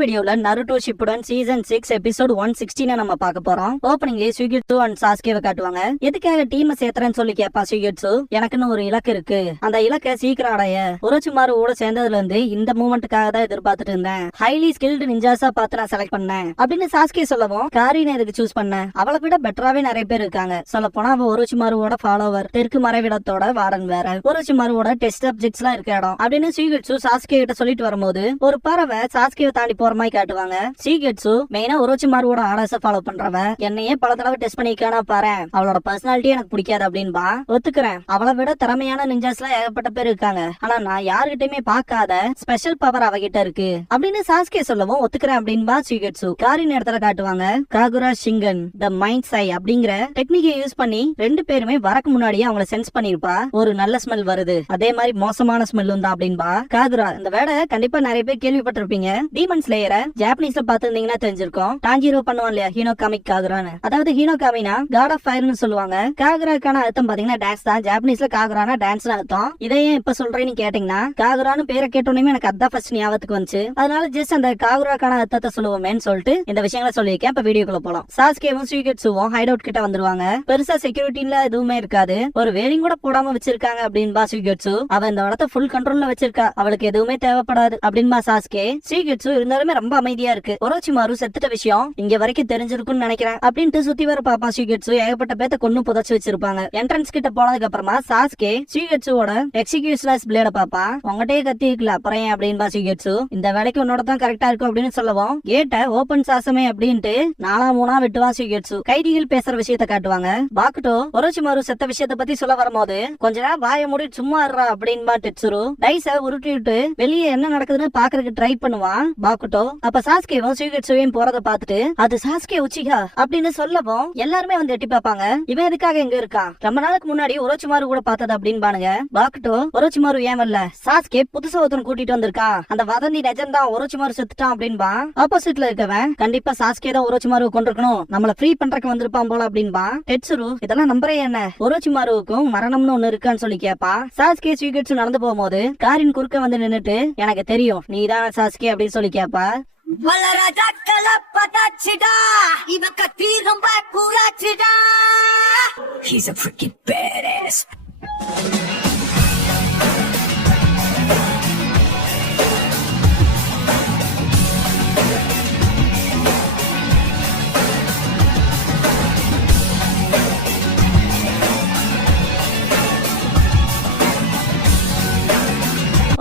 வீடியோல Naruto Shippuden season 6 episode 116 நம்ம பார்க்க போறோம். ஓப்பனிங்லயே சுகிட்சு அண்ட் சாஸ்கேவை காட்டுவாங்க. எதுக்காக டீமை சேர்த்துறேன்னு சொல்லி கேப்பா சுகிட்சு. எனக்குன்னு ஒரு இலக்கு இருக்கு, அந்த இலக்கை சீக்கிரம் அடைய உரோச்சிமாரு கூட சேர்ந்ததுல இருந்து இந்த மூமெண்ட்டுக்காக தான் எதிர்பார்த்துட்டு இருந்தேன். ஹைலி ஸ்கில்டு நிஞ்சாஸா பார்த்து நான் செலக்ட் பண்ணேன் அப்படின்னு சாஸ்கே சொல்லவும், காரினை எதுக்கு சூஸ் பண்ண, அவளை விட பெட்டராவே நிறைய பேர் இருக்காங்க. சொல்ல போனா அவ உரோச்சிமாருவோட ஃபாலோவர், தெற்கு மறைவிடத்தோட வாரன் வேற, உரோச்சிமாருவோட டெஸ்ட் சப்ஜெக்ட்ஸ் எல்லாம் இருக்க இடம் அப்படின்னு சுகிட்சு சாஸ்கே கிட்ட சொல்லிட்டு வரும்போது ஒரு பறவை சாஸ்கேவை தாண்டி போற மாதிரி காட்டுவாங்க. சீகெட்சு மெயினா உரோச்சிமாருவோட ஆர்டர்ஸ ஃபாலோ பண்றவ, என்னையே பல தடவை டெஸ்ட் பண்ணிக்கானா பாரு, அவளோட பர்சனாலிட்டி எனக்கு பிடிக்காது அப்படின்பா. ஒத்துக்கிறேன், அவளை விட திறமையான நிஞ்சாஸ்ல ஏகப்பட்ட பேர் இருக்காங்க, ஆனா நான் யாருகிட்டயுமே பார்க்காத ஸ்பெஷல் பவர் அவகிட்ட இருக்கு அப்படின்னு சாஸ்கே சொல்லவும் ஒத்துக்கிறேன் அப்படின்பா சீகெட்சு. காரின் இடத்துல காட்டுவாங்க காகுரா ஷிங்கன் த மைண்ட் சை அப்படிங்கிற டெக்னிக்கை யூஸ் பண்ணி ரெண்டு பேருமே வரக்கு முன்னாடியே அவங்கள சென்ஸ் பண்ணிருப்பா. ஒரு நல்ல ஸ்மெல் வருது, அதே மாதிரி மோசமான ஸ்மெல்லும் தான் அப்படின்பா காகுரா. இந்த வேடை கண்டிப்பா நிறைய பேர் கேள்விப்பட்டிருப்பீங்க. டீமன் ஸ்லேயரை ஜாப்பனீஸ்ல பாத்துருந்தீங்கன்னா தெரிஞ்சிருக்கும். டாஞ்சிரோ பண்ணுவான் இல்லையா ஹீனோகாமிக் காகுரான்னு, அதாவது ஹீனோகாமினா காட் ஆஃப் ஃபயர்னு சொல்லுவாங்க. காகுராக்கான அர்த்தம் பாத்தீங்கன்னா டான்ஸ் தான். ஜாப்பனீஸ்ல காகுரானா டான்ஸ் அர்த்தம். இதையே இப்ப சொல்றேன்னு கேட்டீங்கன்னா, காகுரான்னு பேரை கேட்டோன்னே எனக்கு அதான் ஃபர்ஸ்ட் ஞாபகத்துக்கு வந்துச்சு. அதனால ஜஸ்ட் அந்த காகுராக்கான அர்த்தத்தை சொல்லுவோமேன்னு சொல்லிட்டு இந்த விஷயங்களை சொல்லியிருக்கேன். இப்ப வீடியோக்குள்ள போலாம். சாஸ்கேவும் சுகிட்சுவும் ஹைட் அவுட் கிட்ட வந்துருவாங்க. பெருசா செக்யூரிட்டில எதுவுமே இருக்காது, ஒரு வேலிங் கூட போடாம வச்சிருக்காங்க அப்படின்பா சுகிட்சு. அவ இந்த இடத்த ஃபுல் கண்ட்ரோல்ல வச்சிருக்கா, அவளுக்கு எதுவுமே தேவைப்படாது அப்படின்பா சாஸ்கே. சுகிட்சு இருந்தாலுமே ரொம்ப அமைதியா இருக்கு. ஒரோச்சிமாரு செத்துட்ட விஷயம் இங்க வரைக்கும் தெரிஞ்சிருக்கும்னு நினைக்கிறேன் அப்படின்ட்டு சுத்தி வர பாப்பா சுகிட்சு. ஏகப்பட்ட பேத்த கொன்னு புதைச்சு வச்சிருப்பாங்க. என்ட்ரன்ஸ் கிட்ட போனதுக்கு அப்புறமா சாஸ்கே சுகிட்சுவோட எக்ஸிகியூஷன்ஸ் பிளேட பாப்பா. உங்ககிட்டயே கத்தி இருக்கல அப்புறம் ஏன் அப்படின்பா சுகிட்சு. இந்த வேலைக்கு உன்னோட தான் கரெக்டா இருக்கும் அப்படின்னு சொல்லவும், கேட்ட ஓபன் சாசமே அப்படின்ட்டு 4-3 விட்டுவா சுகிட்சு. கைதிகள் பேசுற விஷயத்த காட்டுவாங்க. பாக்குட்டோ ஒரோச்சிமாரு செத்த விஷயத்த பத்தி சொல்ல வரும்போது, கொஞ்ச நேரம் வாய மூடி சும்மா இருறா அப்படின்பா டெட்சுரு. டைஸ உருட்டி விட்டு வெளியே என்ன நடக்குதுன்னு பாக்குறதுக்கு ட்ரை பண்ணுவான் பாக்குட்டோ. அப்ப சாஸ்கேவும் சுகிட்சுவையும் போறத பாத்துட்டு, அது சாஸ்கே உச்சிகா அப்படின்னு சொல்லவும் எல்லாருமே வந்து எட்டி பாப்பாங்க. இவன் எதுக்காக எங்க இருக்கா, ரொம்ப நாளுக்கு முன்னாடி ஒரோச்சிமாரு கூட பார்த்தது அப்படின்னு பானுங்க. பாக்குட்டோ ஒரோச்சிமாரு ஏன் வரல, சாஸ்கே புதுசா ஒருத்தன் கூட்டிட்டு வந்திருக்கா, அந்த வதந்தி நிஜம்தான், ஒரோச்சிமாரு செத்துட்டான் அப்படின்பா. ஆப்போசிட்ல இருக்கவன் கண்டிப்பா சாஸ்கே தான் ஒரோச்சிமாரு கொண்டிருக்கணும், நம்மள ஃப்ரீ பண்றதுக்கு வந்திருப்பான் போல அப்படின்பா. டெட்சுரு இதெல்லாம் நம்பரே என்ன, ஒரோச்சிமாருவுக்கும் மரணம்னு ஒண்ணு இருக்கான்னு சொல்லி கேப்பா. சாஸ்கே சுகிட்சு நடந்து போகும்போது காரின் குறுக்க வந்து நின்னுட்டு, எனக்கு தெரியும் நீதான் சாஸ்கே அப்படின்னு சொல்லி கேப்பா. He's a freaking badass.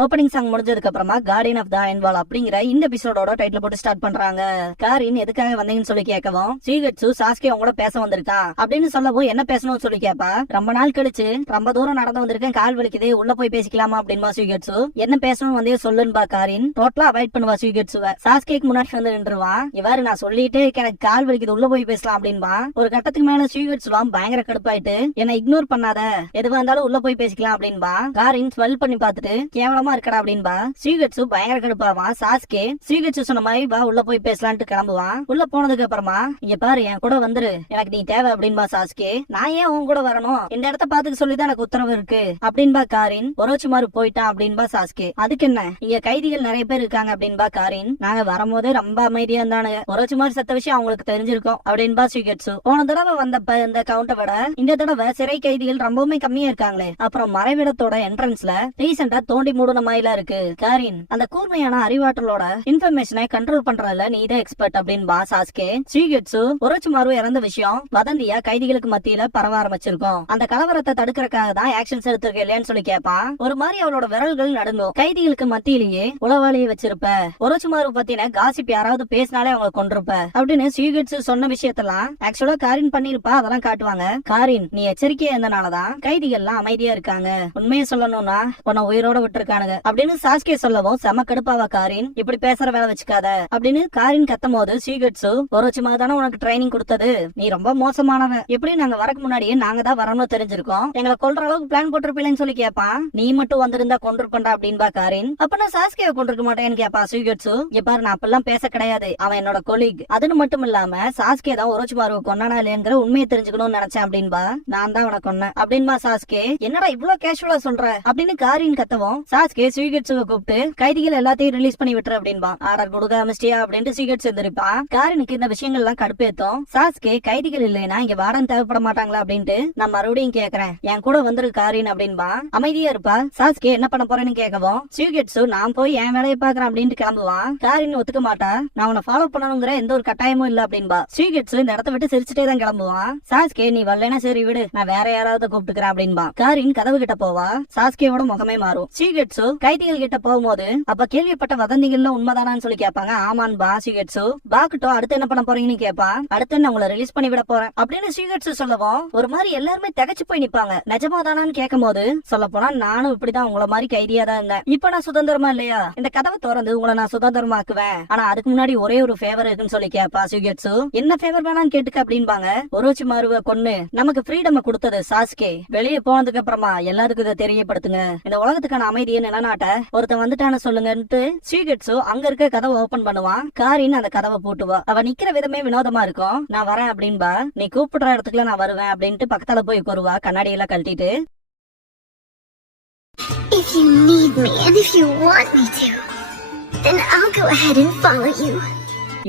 Opening song முடிஞ்சதுக்கு அப்புறமா கார்டியன் ஆஃப் த அயன்வால் அப்படிங்கிற இந்த எபிசோடோட டைட்டில் போட்டு ஸ்டார்ட் பண்றாங்க. காரின் எதுக்காக வந்தீங்கன்னு சொல்லி கேட்கவும், சுகிட்சு சாஸ்கே உங்களோட பேச வந்திருக்கா அப்படின்னு சொல்லவும், என்ன பேசணும்னு சொல்லி கேப்பா. ரொம்ப நாள் கழிச்சு ரொம்ப தூரம் நடந்து வந்திருக்கேன், கால் வலிக்குது, உள்ள போய் பேசிக்கலாமா அப்படின்பா சுகிட்சு. என்ன பேசணும் வந்து சொல்லுன்பா காரின். டோட்டலா அவாய்ட் பண்ணுவா சுகிட்சுவ. சாஸ்கேக்கு முன்னாடி வந்து நின்றுவா. இவ்வாறு நான் சொல்லிட்டு எனக்கு கால் வலிக்குது, உள்ள போய் பேசலாம் அப்படின்பா. ஒரு கட்டத்துக்கு மேல சுகிட்சுலாம் பயங்கர கடுப்பாயிட்டு, என்ன இக்னோர் பண்ணாத, எதுவா இருந்தாலும் உள்ள போய் பேசிக்கலாம் அப்படின்பா. காரின் ஸ்வெல் பண்ணி பார்த்துட்டு, கேவலமா இருக்கடா அப்படின்பா. சுகிட்சு பயங்கர கடுப்பாவா. சாஸ்கே சுகிட்சு சொன்ன மாதிரி வா உள்ள போய் பேசலான்ட்டு கிளம்புவான். உள்ள போனதுக்கு அப்புறமா, இங்க பாரு என் கூட வந்துரு, எனக்கு நீ தேவை அப்படின்பா சாஸ்கே. நான் ஏன் உன் கூட வரணும், இந்த இடத்த பாத்துக்க சொல்லிதான் எனக்கு உத்தரவு இருக்கு அப்படின்பா காரின். ஒரோச்சிமாரு போயிட்டான் அப்படின்பா சாஸ்கே. அதுக்கு என்ன, இங்க கைதிகள் நிறைய பேர் இருக்காங்க அப்படின்பா காரின். நாங்க வரும்போது ரொம்ப அமைதியா இருந்தானுங்க, ஒரோச்சிமாரு செத்த விஷயம் அவங்களுக்கு தெரிஞ்சிருக்கும் அப்படின்பா சுகிட்சு. போன தடவை வந்தப்ப இந்த கவுண்ட விட இந்த தடவை சிறை கைதிகள் ரொம்பவுமே கம்மியா இருக்காங்களே. அப்புறம் மறைவிடத்தோட என்ட்ரன்ஸ்ல ரீசெண்டா தோண்டி மூடன மயிலா இருக்கு காரின். அந்த கூர்மையான அறிவாற்றலோட இன்ஃபர்மேஷனை கண்ட்ரோல் பண்றதுல நீ தான் எக்ஸ்பர்ட் அப்படின்பா சாஸ்கே. சுகிட்சு ஒரோச்சிமாரு இறந்த விஷயம் வதந்தியா கைதிகளுக்கு மத்தியில பரவ ஆரம்பிச்சிருக்கும், அந்த கலவரத்தை தடுக்கிறதுக்காக தான் ஆக்ஷன்ஸ் எடுத்திருக்க இல்லையான்னு சொல்லி கேப்பா. ஒரு மாதிரி அவளோட விரல்கள் நடுங்கும். கைதிகளுக்கு மத்தியிலேயே உளவாளியை வச்சிருப்ப, ஒரோச்சிமாரு பத்தின காசிப் யாராவது பேசினாலே அவங்க கொண்டிருப்ப அப்படின்னு சுகிட்சு சொன்ன விஷயத்தெல்லாம் ஆக்சுவலா காரின் பண்ணிருப்பா. அதெல்லாம் காட்டுவாங்க. காரின் நீ எச்சரிக்கையா இருந்தனாலதான் கைதிகள்லாம் அமைதியா இருக்காங்க, உண்மையை சொல்லணும்னா உன்னை உயிரோட விட்டுருக்கானுங்க அப்படின்னு சாஸ்கே சொல்லவும் செம கடுப்பாவா காரின். இப்படி பேசுற வேலை வச்சுக்காத அப்படின்னு காரின் கத்தும் போது சுகிட்சு, ஒரோச்சிமாரு தானே உனக்கு ட்ரைனிங் கொடுத்தது, நீ ரொம்ப மோசமானவன், எப்படி நாங்க வரக்கு முன்னாடியே நாங்க தான் வரணும் தெரிஞ்சிருக்கோம், எங்களை கொல்ற அளவுக்கு பிளான் போட்டிருப்பீங்கன்னு சொல்லி கேப்பான். நீ மட்டும் வந்திருந்தா கொண்டிருப்பா அப்படின்பா காரின். அப்ப நான் சாஸ்கேவை கொண்டிருக்க மாட்டேன்னு கேப்பா சுகிட்சு. இங்க பாரு நான் அப்பெல்லாம் பேச கிடையாது, அவன் என்னோட கொலீக், அதுன்னு மட்டும் இல்லாம சாஸ்கே தான் ஒரோச்சிமாருவை கொன்னானா இல்லையங்கிற உண்மையை தெரிஞ்சுக்கணும்னு நினைச்சேன் அப்படின்பா. நான் தான் அவனை கொன்னேன் அப்படின்பா சாஸ்கே. என்னடா இவ்வளவு கேஷுவலா சொல்ற அப்படின்னு காரின் கத்தவும், சாஸ்கே சாஸ்கே சுயிகெட்ஸுவை கூப்பிட்டு கைதிகள் எல்லாத்தையும் ரிலீஸ் பண்ணி விட்டுரு அப்படின்பா. ஆர்டர் கொடுக்க ஆரம்பிச்சிட்டியா அப்படின்ட்டு சுயிகெட்ஸ் எந்திரிப்பான். காரினுக்கு இந்த விஷயங்கள் எல்லாம் கடுப்பேத்தும். சாஸ்கே கைதிகள் இல்லைன்னா இங்க வார்டன் தேவைப்பட மாட்டாங்களா அப்படின்ட்டு நான் மறுபடியும் கேக்குறேன், என் கூட வந்துரு காரின் அப்படின்பா. அமைதியா இருப்பா. சாஸ்கே என்ன பண்ண போறேன்னு கேட்கவும் சுயிகெட்ஸு நான் போய் என் வேலையை பாக்குறேன் அப்படின்ட்டு கிளம்புவான். காரின் ஒத்துக்க மாட்டா. நான் உன்னை ஃபாலோ பண்ணணுங்கிற எந்த ஒரு கட்டாயமும் இல்ல அப்படின்பா. சுயிகெட்ஸு இந்த இடத்த விட்டு சிரிச்சுட்டே தான் கிளம்புவான். சாஸ்கே நீ வரலனா சரி விடு, நான் வேற யாராவது கூப்பிட்டுக்கிறேன் அப்படின்பா. காரின் கதவு கிட்ட போவா. சாஸ்கேவோட முகமே மாறும். சுயிகெட்ஸு கைதிகள் கிட்ட போகும்போது அப்ப கேள்விப்பட்ட வதந்திகள்ல உண்மைதானான்னு சொல்லி கேட்பாங்க. ஆமான்பா. சுயிகெட்ஸு பாக்கட்டோ அடுத்து என்ன பண்ண போறீங்கன்னு கேட்பா. அடுத்து நான் உங்களை ரிலீஸ் பண்ணி விட போறேன் அப்படின்னு சுயிகெட்ஸு சொல்லவும் ஒரு மாதிரி எல்லாருமே திகச்சு போய் நிப்பாங்க. நிஜமாதானான்னு கேட்கும் போது சொல்ல போனா நானும் இப்படிதான் உங்களை மாதிரி கைதியா தான் இருந்தேன். இப்ப நான் சுதந்திரமா இல்லையா? இந்த கதவை திறந்து உங்களை நான் சுதந்திரமாக்குவேன். ஆனா அதுக்கு முன்னாடி ஒரே ஒரு ஃபேவர் இருக்குன்னு சொல்லி கேட்பா சுயிகெட்ஸு. என்ன ஃபேவர் வேணான்னு கேட்டுக்க அப்படின்பாங்க. ஒரோச்சிமாருவை கொன்னு நமக்கு ஃப்ரீடம் கொடுத்தது சாஸ்கே. வெளியே போனதுக்கு அப்புறமா எல்லாருக்கும் இதை தெரியப்படுத்துங்க. இந்த உலகத்துக்கான அமைதியை நிலநாட்ட ஒருத்தன் வந்துட்டான்னு சொல்லுங்கன்ட்டு சுயிகெட்ஸு அங்க இருக்க கதவை ஓபன் பண்ணுவான். காரின் அந்த கதவை போட்டுவா. அவ நிக்கிற விதமே வினோதமா இருக்கும். நான் வரேன் அப்படின்பா. நீ கூப்பிடுற இடத்துக்குள்ள நான் வருவேன் அப்படின்ட்டு பக்கத்துல போய் உட்காருவா கண்ணாடி எல்லாம் கழட்டிட்டு. If you need me and if you want me to, then I'll go ahead and follow you.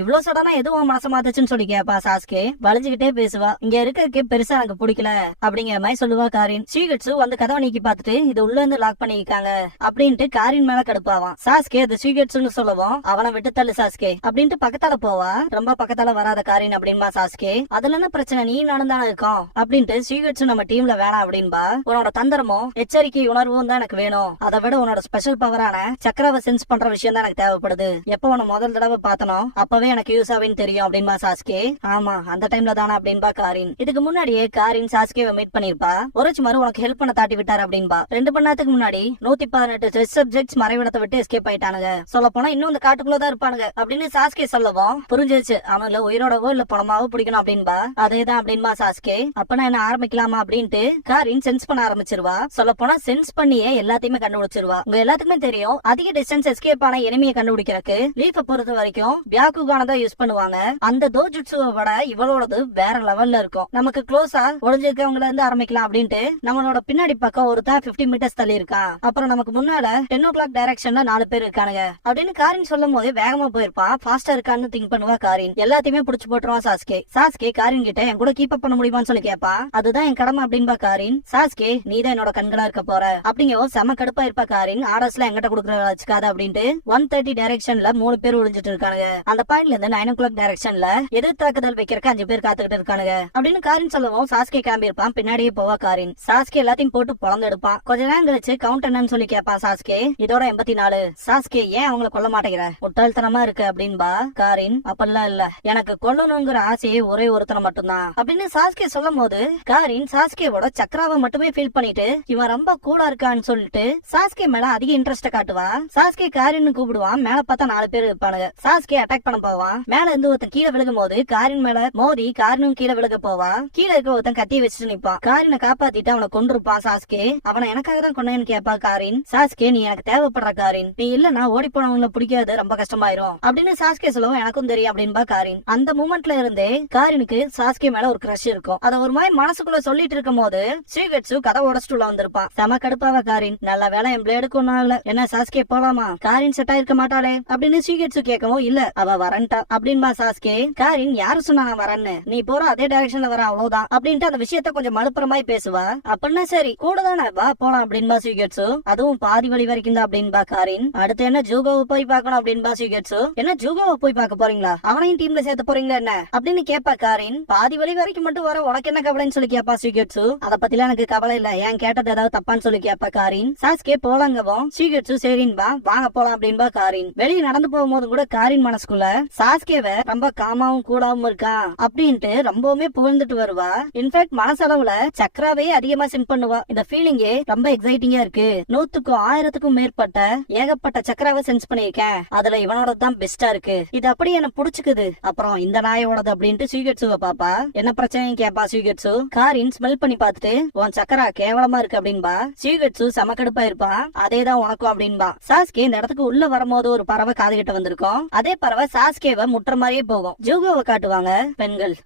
இவ்ளோ சடனா எதுவும் மனசு மாத்துச்சுன்னு சொல்லி கேப்பா சாஸ்கே. வளைஞ்சுக்கிட்டே பேசுவா. இங்க இருக்க பெருசா எனக்கு பிடிக்கல அப்படிங்கிற மாதிரி சொல்லுவா காரின். சுயிகெட்ஸு வந்து கதவை நீக்கி பாத்துட்டு இது உள்ள இருந்து லாக் பண்ணிருக்காங்க அப்படின்ட்டு காரின் மேல கடுப்பாவான். சாஸ்கே அது சுயிகெட்ஸுன்னு சொல்லவும் அவனை விட்டு தள்ளு சாஸ்கே அப்படின்ட்டு பக்கத்தால போவா. ரொம்ப பக்கத்தால வராத காரின் அப்படின்பா சாஸ்கே. அதுல என்ன பிரச்சனை, நீ நடந்தானே இருக்கோம் அப்படின்ட்டு சுயிகெட்ஸு நம்ம டீம்ல வேணாம் அப்படின்பா. உன்னோட தந்திரமும் எச்சரிக்கை உணர்வும் தான் எனக்கு வேணும். அதை விட உன்னோட ஸ்பெஷல் பவரான சக்கராவை சென்ஸ் பண்ற விஷயம் தான் எனக்கு தேவைப்படுது. எப்ப உன்னை முதல் தடவை பார்த்தனோ அப்ப எனக்கு யூஸ் ஆவின்னு தெரியும் அப்படின்பா சாஸ்கே. ஆமா அந்த டைம்ல தானே அப்படின்பா காரின். இதுக்கு முன்னாடியே காரின் சாஸ்கேவை மீட் பண்ணிருப்பா. ஒரோச்சிமாரு உனக்கு ஹெல்ப் பண்ண தாட்டி விட்டாரு அப்படின்பா. 2 மணி நேரத்துக்கு முன்னாடி 118 டெஸ்ட் சப்ஜெக்ட்ஸ் மறைவிடத்தை விட்டு எஸ்கேப் ஆயிட்டானுங்க. சொல்ல போனா இன்னும் இந்த காட்டுக்குள்ளதான் இருப்பானுங்க அப்படின்னு சாஸ்கே சொல்லவும் புரிஞ்சிருச்சு அவனுல உயிரோடவோ இல்ல பணமாவோ பிடிக்கணும் அப்படின்பா. அதேதான் அப்படின்பா சாஸ்கே. அப்ப நான் என்ன ஆரம்பிக்கலாமா அப்படின்ட்டு காரின் சென்ஸ் பண்ண ஆரம்பிச்சிருவா. சொல்ல போனா சென்ஸ் பண்ணியே எல்லாத்தையுமே கண்டுபிடிச்சிருவா. உங்க எல்லாத்துக்குமே தெரியும் அதிக டிஸ்டன்ஸ் எஸ்கேப் ஆன எனிமியை கண்டுபிடிக்கிறதுக்கு லீஃபை பொறுத்த வரைக்கும் பியாக்குகான யூஸ் பண்ணுவாங்க. அந்த தோஜுட்சுவை விட இவளோடது வேற லெவல்ல இருக்கும். நமக்கு க்ளோஸா ஒளிஞ்சிருக்கவங்கள இருந்து ஆரம்பிக்கலாம் அப்படின்ட்டு நம்மளோட பின்னாடி பக்கம் ஒருத்தா 50 மீட்டர்ஸ் தள்ளி இருக்கான். அப்புறம் நமக்கு முன்னால 10 o'clock டைரக்ஷன்ல 4 பேர் இருக்கானுங்க அப்படின்னு காரின் சொல்லும் போது வேகமா போயிருப்பான். ஃபாஸ்டா இருக்கான்னு திங்க் பண்ணுவா காரின். எல்லாத்தையுமே புடிச்சு போட்டுருவான் சாஸ்கே. சாஸ்கே காரின் கிட்ட என் கூட கீப் அப் பண்ண முடியுமான்னு சொல்லி கேட்பா. அதுதான் என் கடமை அப்படின்பா காரின். சாஸ்கே நீதான் என்னோட கண்களா இருக்க போற அப்படிங்கவோ செம கடுப்பா இருப்பா காரின். ஆர்டர்ஸ்ல எங்கிட்ட கொடுக்குற வச்சுக்காத அப்படின்ட்டு 130 டைரக்ஷன்ல 3 பேர் ஒளிஞ்சிட்டு இருக்கானுங்க. அந்த பாயிண்ட்ல இருந்து 9 o'clock டைரக்ஷன்ல எதிர் தாக்குதல் வைக்கிறக்கு 5 பேர் காத்துக்கிட்டு இருக்கானுங்க அப்படின்னு காரின் சொல்லவும் சாஸ்கே கிளம்பி இருப்பான். பின்னாடியே போவா காரின். சாஸ்கே எல்லாத்தையும் போட்டு பொழந்து எடுப்பான். கொஞ்ச நேரம் கழிச்சு கவுண்ட் என்னன்னு சொல்லி கேட்பான் சாஸ்கே. இதோட 84. சாஸ்கே ஏன் அவங்கள கொல்ல மாட்டேங்கிற, முட்டாள்தனமா இருக்கு அப்படின்பா காரின். அப்பெல்லாம் இல்ல, எனக்கு கொல்லணுங்கிற ஆசையே ஒரே ஒருத்தனை மட்டும்தான் அப்படின்னு சாஸ்கே சொல்லும் போது காரின் சாஸ்கேவோட சக்கராவை மட்டுமே ஃபீல் பண்ணிட்டு இவன் ரொம்ப கூலா இருக்கான்னு சொல்லிட்டு சாஸ்கே மேல அதிக இன்ட்ரெஸ்ட் காட்டுவா. சாஸ்கே காரின்னு கூப்பிடுவான். மேல பார்த்தா 4 பேர் இருப்பானுங்க. சாஸ்கே அட்டாக் பண்ண போவான். மேல இருந்து ஒருத்தன் கீழே விழுகும் போது காரின் மேல மோதி காரினும் கீழே விழுக போவா. கீழே இருக்க ஒருத்தன் கத்தியை வச்சுட்டு நிப்பான். காரினை காப்பாத்திட்டு அவனை கொண்டிருப்பான் சாஸ்கே. அவனை எனக்காக தான் கொண்டேன்னு கேட்பா காரின். சாஸ்கே நீ எனக்கு தேவைப்படுற காரின், நீ இல்லன்னா ஓடி போனவங்களை பிடிக்காது ரொம்ப கஷ்டமாயிரும் அப்படின்னு சாஸ்கே சொல்லவும் எனக்கும் தெரியும் அப்படின்பா காரின். அந்த மூமெண்ட்ல இருந்தே காரினுக்கு சாஸ்கே மேல ஒரு கிரஷ் இருக்கும். அத ஒரு மாதிரி மனசுக்குள்ள சொல்லிட்டு இருக்கும் போது சுயிகெட்ஸு கதை உடச்சிட்டு உள்ள வந்திருப்பான். செம கடுப்பாவ காரின். நல்ல வேலை என் பிளேடுக்கு ஒன்னும் ஆகல. என்ன சாஸ்கே போலாமா, காரின் செட் ஆயிருக்க மாட்டாளே அப்படின்னு சுயிகெட்ஸு கேட்கவும் இல்ல அவ வரண்டா அப்படின்பா சாஸ்கே. காரின் யாரு சொன்னா நான் வரேன்னு, நீ போற அதே டைரக்ஷன்ல வர அவ்வளவுதான் அப்படின்ட்டு அந்த விஷயத்த கொஞ்சம் மலுப்புறமாய் பேசுவா. அப்படின்னா சரி கூட தானே வா போலாம் அப்படின்பா சுயிகெட்ஸு. அதுவும் பாதி வழி வரைக்கும் தான் அப்படின்பா காரின். அடுத்து என்ன ஜூகோவை போய் பார்க்கணும் அப்படின்பா சுயிகெட்ஸு. என்ன ஜூகோவை போய் பார்க்க போறீங்களா, அவனையும் டீம்ல சேர்த்து போறீங்களா என்ன அப்படின்னு கேட்பா காரின். பாதி வழி வரைக்கும் மட்டும் வர உனக்கு என்ன கவலைன்னு சொல்லி கேட்பா சுயிகெட்ஸு. அதை பத்திலாம் எனக்கு கவலை இல்ல, ஏன் கேட்டது ஏதாவது தப்பான்னு சொல்லி கேட்பா காரின். சாஸ்கே போலாங்கவும் சுயிகெட்ஸு சரின்பா வாங்க போலாம் அப்படின்பா காரின். வெளியே நடந்து போகும்போது கூட காரின் மனசுக்குள்ள சாஸ்கேவை ரொம்ப காமாவும் கூடாவும் இருக்கா அப்படின்ட்டு ரொம்பவுமே புகழ்ந்துட்டு வருவா. இன்ஃபேக்ட் மனசளவுல சக்கராவே அதிகமா சென்ட் பண்ணுவா. இந்த ஃபீலிங்கே ரொம்ப எக்ஸைட்டிங்கா இருக்கு. 100க்கும் 1000க்கும் மேற்பட்ட ஏகப்பட்ட சக்கராவை சென்ஸ் பண்ணிருக்கேன். அதுல இவனோட தான் பெஸ்டா இருக்கு. இது அப்படியே எனக்கு புடிச்சுக்குது. அப்புறம் இந்த நாயோடது அப்படின்ட்டு சுயிகெட்ஸுவை பாப்பா. என்ன பிரச்சனையும் கேப்பா சுயிகெட்ஸு. காரின் ஸ்மெல் பண்ணி பார்த்துட்டு உன் சக்கரா கேவலமா இருக்கு அப்படின்பா. சுயிகெட்ஸு சமக்கடுப்பா இருப்பா. அதேதான் உனக்கும் அப்படின்பா. சாஸ்கே இந்த இடத்துக்கு உள்ள வரும்போது ஒரு பறவை காதுகிட்ட வந்திருக்கும். அதே பறவை சாஸ்கேவை முற்ற மாதிரியே போகும். ஜூகோவை காட்டுவாங்க.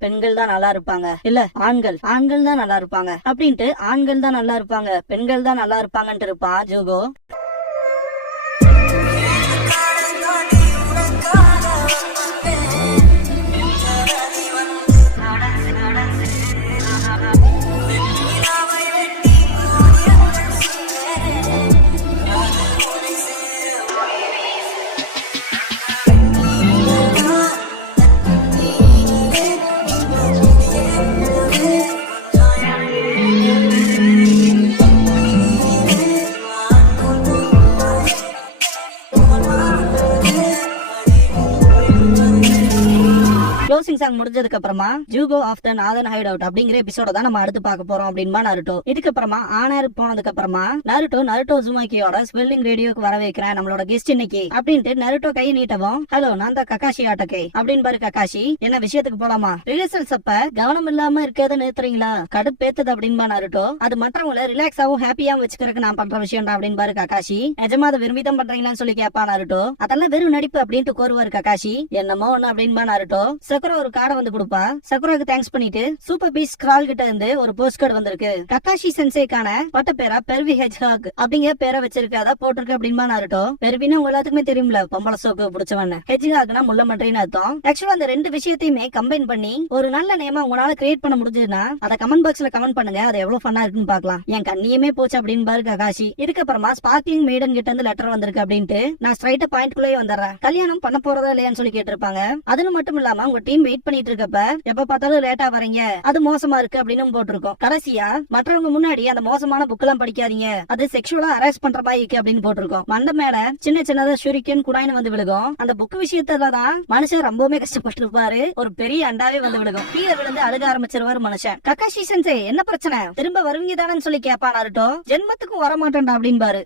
பெண்கள் தான் நல்லா இருப்பாங்க, இல்ல ஆண்கள் தான் நல்லா இருப்பாங்க அப்படின்ட்டு ஆண்கள் தான் நல்லா இருப்பாங்க பெண்கள் தான் நல்லா இருப்பாங்கன்ட்டு இருப்பான் ஜூகோ. ஓப்பனிங் சாங் முடிஞ்சதுக்கு அப்புறமா ஜூகோ ஆஃப் த நாதன் ஹைட் அவுட் அப்படிங்கிற எபிசோட தான் நம்ம அடுத்து பார்க்க போறோம் அப்படின்பா நருட்டோ. இதுக்கப்புறமா ஆனார் போனதுக்கு அப்புறமா நருட்டோ ஜுமாக்கியோட ஸ்பெல்லிங் ரேடியோக்கு வர வைக்கிறேன் நம்மளோட கெஸ்ட் இன்னைக்கு அப்படின்ட்டு நருட்டோ கை நீட்டவும், ஹலோ நான் தான் கக்காஷி ஆட்டக்கை அப்படின்னு பாரு. கக்காஷி என்ன விஷயத்துக்கு போலாமா? ரிஹர்சல்ஸ் அப்ப கவனம் இல்லாம இருக்கிறத நிறுத்துறீங்களா? கடுப்பேத்தது அப்படின்பா நருட்டோ. அது மற்றவங்களை ரிலாக்ஸாவும் ஹாப்பியாவும் வச்சுக்கிறதுக்கு நான் பண்ற விஷயம் அப்படின்னு பாரு கக்காஷி. நிஜமா அதை விரும்பிதான் பண்றீங்களான்னு சொல்லி கேப்பா நருட்டோ. அதெல்லாம் வெறும் நடிப்பு அப்படின்ட்டு கோருவாரு கக்காஷி. என்னமோ ஒண்ணு அப்படின்பா நருட்டோ. சக்குரா ஒரு கார்டை வந்து கொடுப்பா. சக்குராக்கு தேங்க்ஸ் பண்ணிட்டு சூப்பர் பீஸ் ஸ்க்ரால் கிட்ட இருந்து ஒரு போஸ்ட் கார்டு வந்திருக்கு. கக்காஷி சென்சேக்கான பட்ட பேரா பெர்வி ஹெட்ஜ்ஹாக் அப்படிங்கிற பேரை வச்சிருக்காதா போட்டிருக்கு அப்படின்பா நருட்டோ. பெர்வினா உங்க எல்லாத்துக்குமே தெரியும்ல, பொம்பளை சோக்கு பிடிச்சவன். ஹெட்ஜ்ஹாக்னா முள்ள மட்டைன்னு அர்த்தம். ஆக்சுவலா அந்த ரெண்டு விஷயத்தையுமே கம்பைன் பண்ணி ஒரு நல்ல நேமா உங்களால கிரியேட் பண்ண முடிஞ்சதுன்னா அதை கமெண்ட் பாக்ஸ்ல கமெண்ட் பண்ணுங்க. அது எவ்வளவு ஃபன்னா இருக்குன்னு பாக்கலாம். என் கண்ணியுமே போச்சு அப்படின்னு பாரு ககாஷி. இதுக்கப்புறமா ஸ்பார்க்லிங் மேடன் கிட்ட இருந்து லெட்டர் வந்திருக்கு அப்படின்ட்டு நான் ஸ்ட்ரைட்டா பாயிண்ட் குள்ளே வந்துடுறேன். கல்யாணம் பண்ண போறதா இல்லையான்னு சொல்லி கேட்டிருப்பாங்க. அது மட்டும் இல்லாம உங்க டீம் வெயிட் பண்ணிட்டு இருக்கப்ப எப்ப பார்த்தாலும் லேட்டா வரீங்க, அது மோசமா இருக்கு அப்படின்னு போட்டிருக்கோம். கடைசியா மற்றவங்க முன்னாடி அந்த மோசமான புக் எல்லாம் படிக்காதீங்க, அது செக்ஷுவலா ஹராஸ் பண்ற மாதிரி இருக்கு அப்படின்னு போட்டிருக்கோம். மண்ட மேல சின்னதா ஷூரிக்கன் குடாயின்னு வந்து விழுகும். அந்த புக் விஷயத்துலதான் மனுஷன் ரொம்பவுமே கஷ்டப்பட்டு இருப்பாரு. ஒரு பெரிய அண்டாவே வந்து விழுகும். கீழே விழுந்து அழுக ஆரம்பிச்சிருவாரு மனுஷன். கக்காஷி சென்சே என்ன பிரச்சனை, திரும்ப வருவீங்க தானே சொல்லி கேப்பா நருட்டோ. ஜென்மத்துக்கும் வரமாட்டேன்டா அப்படின்னு பாரு.